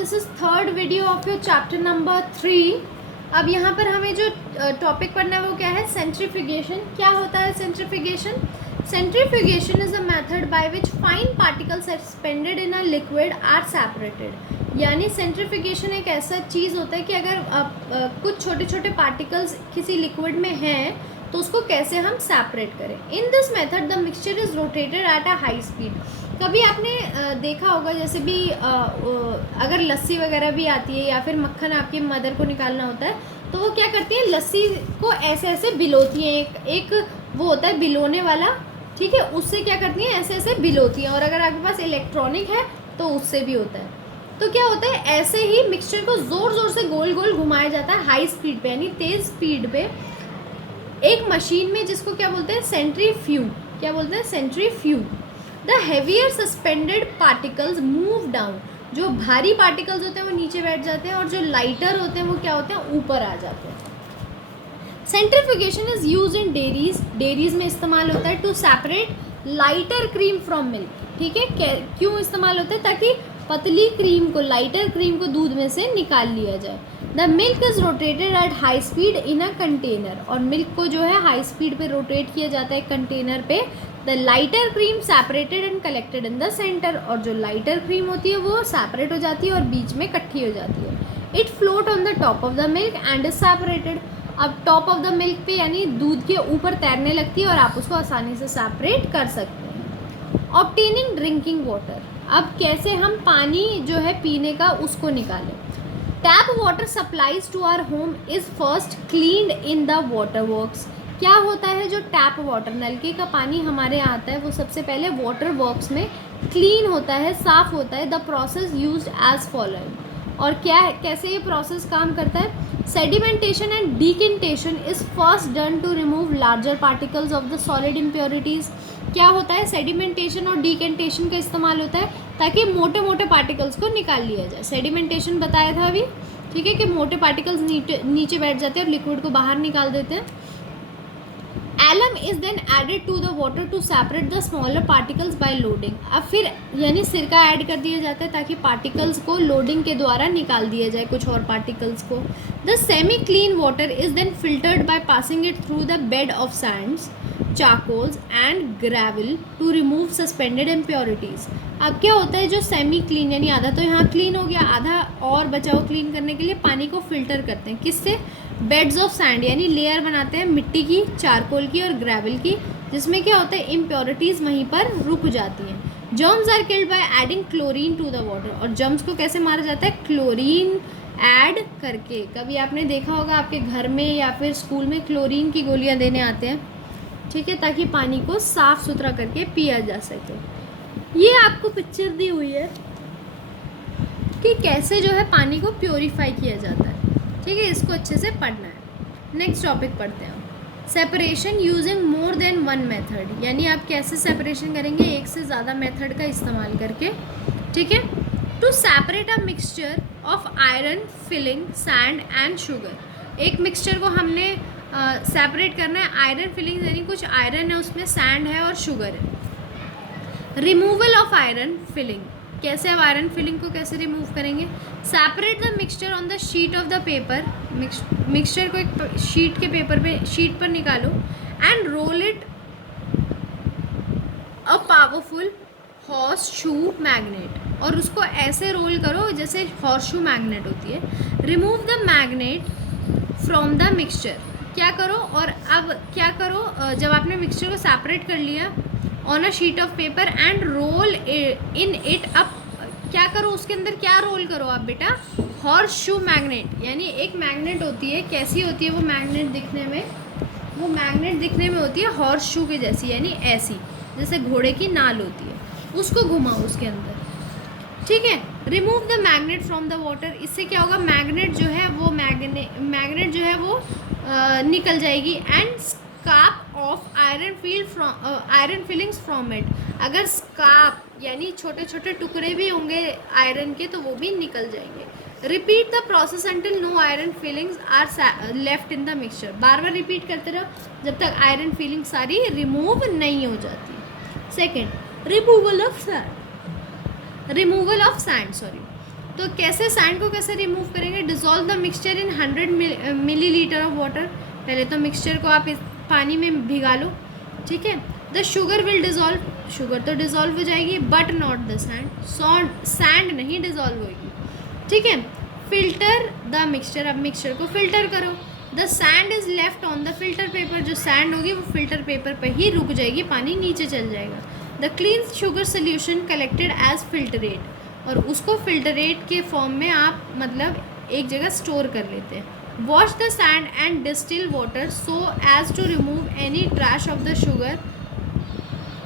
This is third video of your chapter number 3। अब यहाँ पर हमें जो टॉपिक पढ़ना है वो क्या है, सेंट्रीफ्यूगेशन। क्या होता है centrifugation? Centrifugation is a method by which fine particles suspended in a liquid are separated. यानी सेंट्रीफ्यूगेशन एक ऐसा चीज़ होता है कि अगर कुछ छोटे छोटे पार्टिकल्स किसी लिक्विड में हैं तो उसको कैसे हम सेपरेट करें। In this method the mixture is rotated at a high speed. कभी आपने देखा होगा जैसे भी अगर लस्सी वगैरह भी आती है या फिर मक्खन आपकी मदर को निकालना होता है तो वो क्या करती है, लस्सी को ऐसे ऐसे बिलोती हैं। एक वो होता है बिलोने वाला, ठीक है, उससे क्या करती हैं, ऐसे ऐसे बिलोती हैं। और अगर आपके पास इलेक्ट्रॉनिक है तो उससे भी होता है। तो क्या होता है, ऐसे ही मिक्सचर को ज़ोर ज़ोर से गोल गोल घुमाया जाता है हाई स्पीड पे, यानी तेज़ स्पीड पे एक मशीन में, जिसको क्या बोलते हैं, सेंट्रीफ्यूग। क्या बोलते हैं, centrifuge. The heavier suspended particles move down. जो भारी पार्टिकल्स होते हैं वो नीचे बैठ जाते हैं और जो लाइटर होते हैं वो क्या होते हैं, ऊपर आ जाते हैं। Centrifugation is use in dairies. Dairies में इस्तेमाल होता है to separate lighter cream from milk. ठीक है, क्यों इस्तेमाल होता है? ताकि पतली क्रीम को, लाइटर क्रीम को दूध में से निकाल लिया जाए। The milk is rotated at high speed in a container. और मिल्क को जो है हाई स्पीड पे रोटेट किया जाता है कंटेनर पे। The lighter cream separated and collected in the centre. और जो लाइटर क्रीम होती है वो सेपरेट हो जाती है और बीच में इकट्ठी हो जाती है। It float on the top of the milk and is separated. अब टॉप ऑफ द मिल्क पे यानी दूध के ऊपर तैरने लगती है और आप उसको आसानी से सेपरेट कर सकते हैं। Obtaining drinking water. अब कैसे हम पानी जो है पीने का उसको निकालें। Tap water supplies to our home is first cleaned in the water works. क्या होता है, जो टैप वाटर, नलके का पानी हमारे यहाँ आता है वो सबसे पहले वाटर वर्क्स में क्लीन होता है, साफ़ होता है। The process used as following. और क्या है, कैसे ये प्रोसेस काम करता है? Sedimentation and decantation is first done to remove larger particles of the solid impurities. क्या होता है, सेडिमेंटेशन और डिकेंटेशन का इस्तेमाल होता है ताकि मोटे मोटे पार्टिकल्स को निकाल लिया जाए। सेडिमेंटेशन बताया था अभी, ठीक है, कि मोटे पार्टिकल्स नीचे बैठ जाते हैं और लिक्विड को बाहर निकाल देते हैं। Alum is then added to the water to separate the smaller particles by loading. अब फिर यानी सिरका ऐड कर दिया जाता है ताकि पार्टिकल्स को लोडिंग के द्वारा निकाल दिया जाए, कुछ और पार्टिकल्स को। The semi clean water is then filtered by passing it through the bed of sands, charcoals and gravel to remove suspended impurities. अब क्या होता है, जो सेमी क्लीन यानी आधा तो यहाँ क्लीन हो गया, आधा और बचाओ क्लीन करने के लिए पानी को फिल्टर करते हैं। किससे? बेड्स ऑफ सैंड, यानी लेयर बनाते हैं मिट्टी की, चारकोल की और ग्रेवल की, जिसमें क्या होता है, इम्प्योरिटीज़ वहीं पर रुक जाती हैं। Germs are killed by adding chlorine to the water. और जर्म्स को कैसे मारा जाता है? क्लोरीन ऐड करके। कभी आपने देखा होगा आपके घर में या फिर स्कूल में क्लोरीन की गोलियां देने आते हैं, ठीक है, ताकि पानी को साफ़ सुथरा करके पिया जा सके। ये आपको पिक्चर दी हुई है कि कैसे जो है पानी को प्योरीफाई किया जाता है, ठीक है, इसको अच्छे से पढ़ना है। नेक्स्ट टॉपिक पढ़ते हैं, separation using more than one method. यानी आप कैसे सेपरेशन करेंगे, एक से ज़्यादा मेथड का इस्तेमाल करके, ठीक है। To separate a mixture of iron filing sand and sugar. एक मिक्सचर को हमने सेपरेट करना है, आयरन फिलिंग यानी कुछ आयरन है उसमें, सैंड है और शुगर है। Removal of iron filing. कैसे आप आयरन फिलिंग को कैसे रिमूव करेंगे? Separate the mixture on the sheet of the paper. Mixture को एक शीट के पेपर पे, शीट पर निकालो and roll it a powerful horse shoe magnet. और उसको ऐसे रोल करो जैसे हॉर्स शू मैग्नेट होती है। Remove the magnet from the mixture. क्या करो, और अब क्या करो, जब आपने मिक्सचर को सेपरेट कर लिया on a sheet of paper and roll in it up. क्या करो, उसके अंदर क्या रोल करो आप बेटा? Horse shoe magnet. यानी एक मैग्नेट होती है, कैसी होती है वो मैग्नेट दिखने में? वो मैग्नेट दिखने में होती है हॉर्स शू के जैसी, यानी ऐसी, जैसे घोड़े की नाल होती है, उसको घुमाओ उसके अंदर, ठीक है। Remove the magnet from the water. इससे क्या होगा, मैग्नेट जो है वो मैग्नेट जो है वो निकल जाएगी। And scrap of iron fillings from it. अगर स्कार्प यानी छोटे छोटे टुकड़े भी होंगे आयरन के तो वो भी निकल जाएंगे। Repeat the process until no iron fillings are left in the mixture. बार बार रिपीट करते रहो जब तक आयरन फिलिंग सारी रिमूव नहीं हो जाती। Second, removal of sand, sorry. तो कैसे सैंड को कैसे रिमूव करेंगे? Dissolve the mixture in 100 millilitre of water. पहले तो मिक्सचर को आप इस पानी में भिगा लो, ठीक है। The sugar will dissolve, sugar तो डिज़ोल्व हो जाएगी, but not the sand, sand नहीं डिज़ोल्व होगी, ठीक है। फिल्टर द मिक्सचर, अब मिक्सचर को फिल्टर करो। The sand is left on the filter paper, जो सैंड होगी वो फिल्टर पेपर पर ही रुक जाएगी, पानी नीचे चल जाएगा। The clean sugar solution collected as filtrate, और उसको फिल्टरेट के फॉर्म में आप मतलब एक जगह स्टोर कर लेते हैं। Wash the sand and distil water so as to remove any trash of the sugar.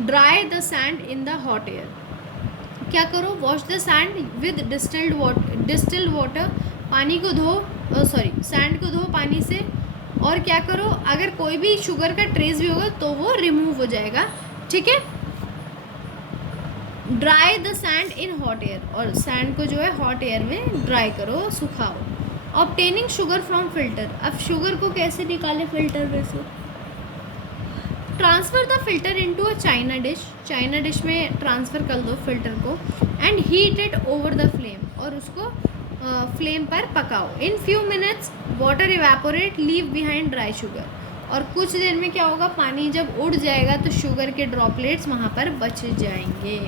Dry the sand in the hot air. क्या करो? Wash the sand with distilled water, पानी को धो, सैंड को धो पानी से, और क्या करो? अगर कोई भी शुगर का ट्रेस भी होगा तो वो रिमूव हो जाएगा, ठीक है। Dry the sand in hot air, और सैंड को जो है हॉट एयर में ड्राई करो, सुखाओ। ऑब्टेनिंग शुगर फ्रॉम फिल्टर, अब शुगर को कैसे निकालें फिल्टर में से? Transfer the filter into a China dish, China dish में ट्रांसफ़र कर दो फिल्टर को। And heat it over the flame, और उसको फ्लेम पर पकाओ। In few minutes water evaporate, leave behind dry sugar, और कुछ देर में क्या होगा? पानी जब उड़ जाएगा तो शुगर के ड्रॉपलेट्स वहाँ पर बच जाएंगे।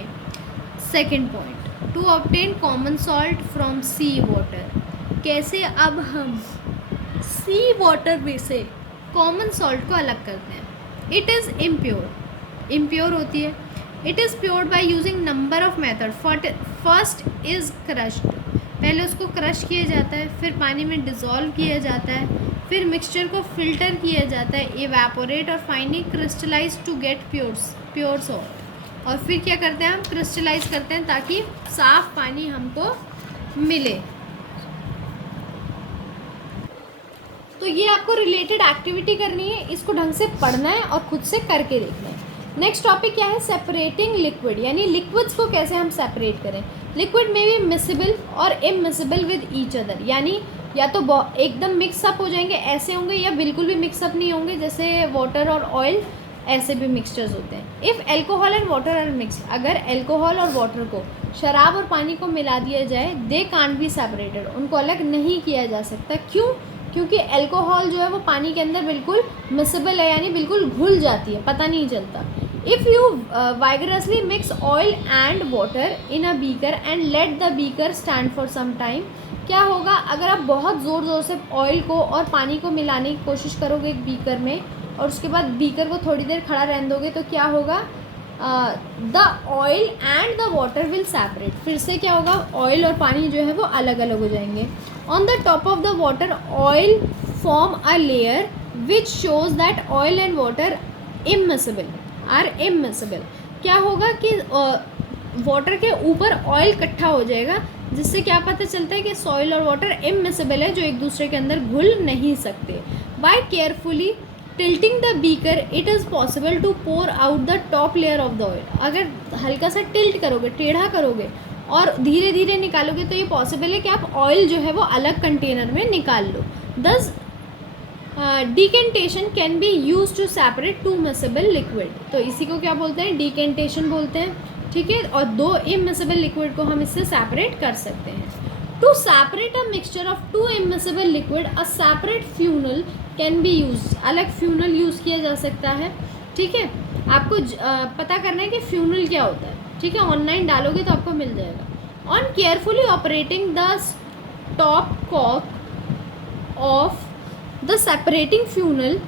Second point, to obtain common salt from sea water, कैसे अब हम सी वाटर में से कॉमन सॉल्ट को अलग करते हैं? इट इज़ इम्प्योर, इम्प्योर होती है। It is pured by using number of method. First is crushed, पहले उसको क्रश किया जाता है, फिर पानी में डिज़ोल्व किया जाता है, फिर मिक्सचर को फिल्टर किया जाता है, इवेपोरेट, और finally crystallise to get pure salt. और फिर क्या करते हैं? हम क्रिस्टलाइज करते हैं ताकि साफ पानी हमको मिले। तो ये आपको रिलेटेड एक्टिविटी करनी है, इसको ढंग से पढ़ना है और खुद से करके देखना है। नेक्स्ट टॉपिक क्या है? सेपरेटिंग लिक्विड, यानी लिक्विड्स को कैसे हम सेपरेट करें। लिक्विड में भी मिसिबल और इमिसिबल विद ईच अदर, यानी या तो एकदम मिक्सअप हो जाएंगे ऐसे होंगे, या बिल्कुल भी मिक्सअप नहीं होंगे, जैसे वाटर और ऑयल, ऐसे भी मिक्सचर्स होते हैं। If alcohol and water are mix, अगर एल्कोहल और वाटर को, शराब और पानी को मिला दिया जाए, दे कांट बी सेपरेटेड, उनको अलग नहीं किया जा सकता। क्यों? क्योंकि एल्कोहल जो है वो पानी के अंदर बिल्कुल मिसिबल है, यानी बिल्कुल घुल जाती है, पता नहीं चलता। If you vigorously mix oil and water in a beaker and let the beaker stand for some time, क्या होगा? अगर आप बहुत ज़ोर ज़ोर से ऑयल को और पानी को मिलाने की कोशिश करोगे एक बीकर में, और उसके बाद बीकर को थोड़ी देर खड़ा रहने दोगे, तो क्या होगा? The oil and the water will separate, फिर से क्या होगा? ऑयल और पानी जो है वो अलग अलग हो जाएंगे। On the top of the water oil form a layer which shows that oil and water are immiscible. क्या होगा कि वाटर के ऊपर ऑयल इकट्ठा हो जाएगा, जिससे क्या पता चलता है कि सॉइल और वाटर इमिसिबल है, जो एक दूसरे के अंदर घुल नहीं सकते। By carefully tilting the beaker it is possible to pour out the top layer of the oil, अगर हल्का सा टिल्ट करोगे, टेढ़ा करोगे और धीरे धीरे निकालोगे, तो ये पॉसिबल है कि आप ऑयल जो है वो अलग कंटेनर में निकाल लो। Thus decantation can be use to separate two miscible liquid, तो इसी को क्या बोलते हैं? डिकेंटेशन बोलते हैं, ठीक है। और दो इमिसिबल लिक्विड को हम इससे सेपरेट कर सकते हैं। To separate a mixture of two immiscible liquid a separate funnel can be use, अलग फ्यूनल यूज़ किया जा सकता है, ठीक है। आपको पता करना है कि फ्यूनल क्या होता है, ठीक है, ऑनलाइन डालोगे तो आपको मिल जाएगा। On carefully operating the stop cock of the separating funnel,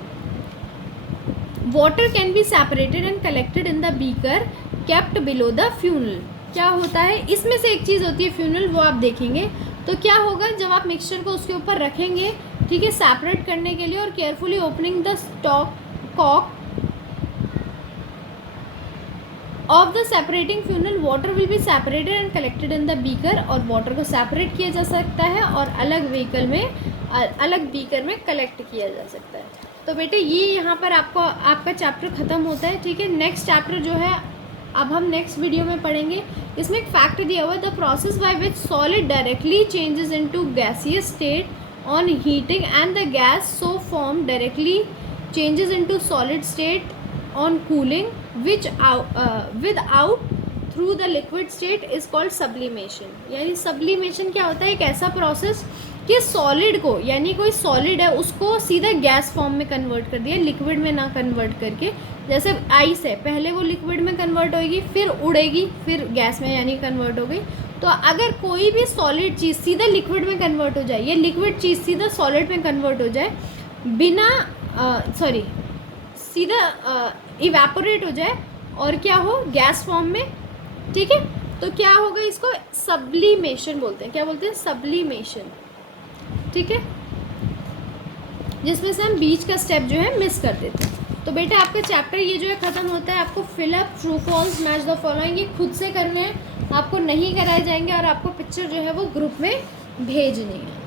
water can be separated and collected in the beaker kept below the funnel. क्या होता है? इसमें से एक चीज़ होती है फ्यूनल, वो आप देखेंगे। तो क्या होगा? जब आप मिक्सचर को उसके ऊपर रखेंगे, ठीक है, सेपरेट करने के लिए, और carefully opening the stop cock of the separating funnel, water will be separated and collected in the beaker, और वाटर को सेपरेट किया जा सकता है और अलग व्हीकल में, अलग बीकर में कलेक्ट किया जा सकता है। तो बेटे ये यहाँ पर आपका चैप्टर ख़त्म होता है, ठीक है। नेक्स्ट चैप्टर जो है अब हम नेक्स्ट वीडियो में पढ़ेंगे। इसमें एक फैक्ट दिया हुआ है, the process by which solid directly changes into gaseous state on heating and the gas so form directly changes into solid state on cooling, which without through the liquid state is called sublimation. यानी sublimation क्या होता है, एक ऐसा process कि solid को, यानी कोई सॉलिड है उसको सीधा गैस फॉर्म में कन्वर्ट कर दिया, लिक्विड में ना कन्वर्ट करके। जैसे आइस है, पहले वो लिक्विड में कन्वर्ट होएगी, फिर उड़ेगी, फिर गैस में यानी कन्वर्ट हो गई। तो अगर कोई भी सॉलिड चीज़ सीधा लिक्विड में कन्वर्ट हो जाए, या लिक्विड चीज़ सीधा सॉलिड में कन्वर्ट हो जाए बिना सीधा इवेपोरेट हो जाए और क्या हो, गैस फॉर्म में, ठीक है, तो क्या होगा, इसको सब्लिमेशन बोलते हैं। क्या बोलते हैं, सब्लिमेशन, ठीक है, जिसमें से हम बीच का स्टेप जो है मिस कर देते हैं। तो बेटा आपका चैप्टर ये जो है ख़त्म होता है। आपको fill up, true false, match the following ये खुद से करने हैं, आपको नहीं कराए जाएंगे और आपको पिक्चर जो है वो ग्रुप में भेजनी है।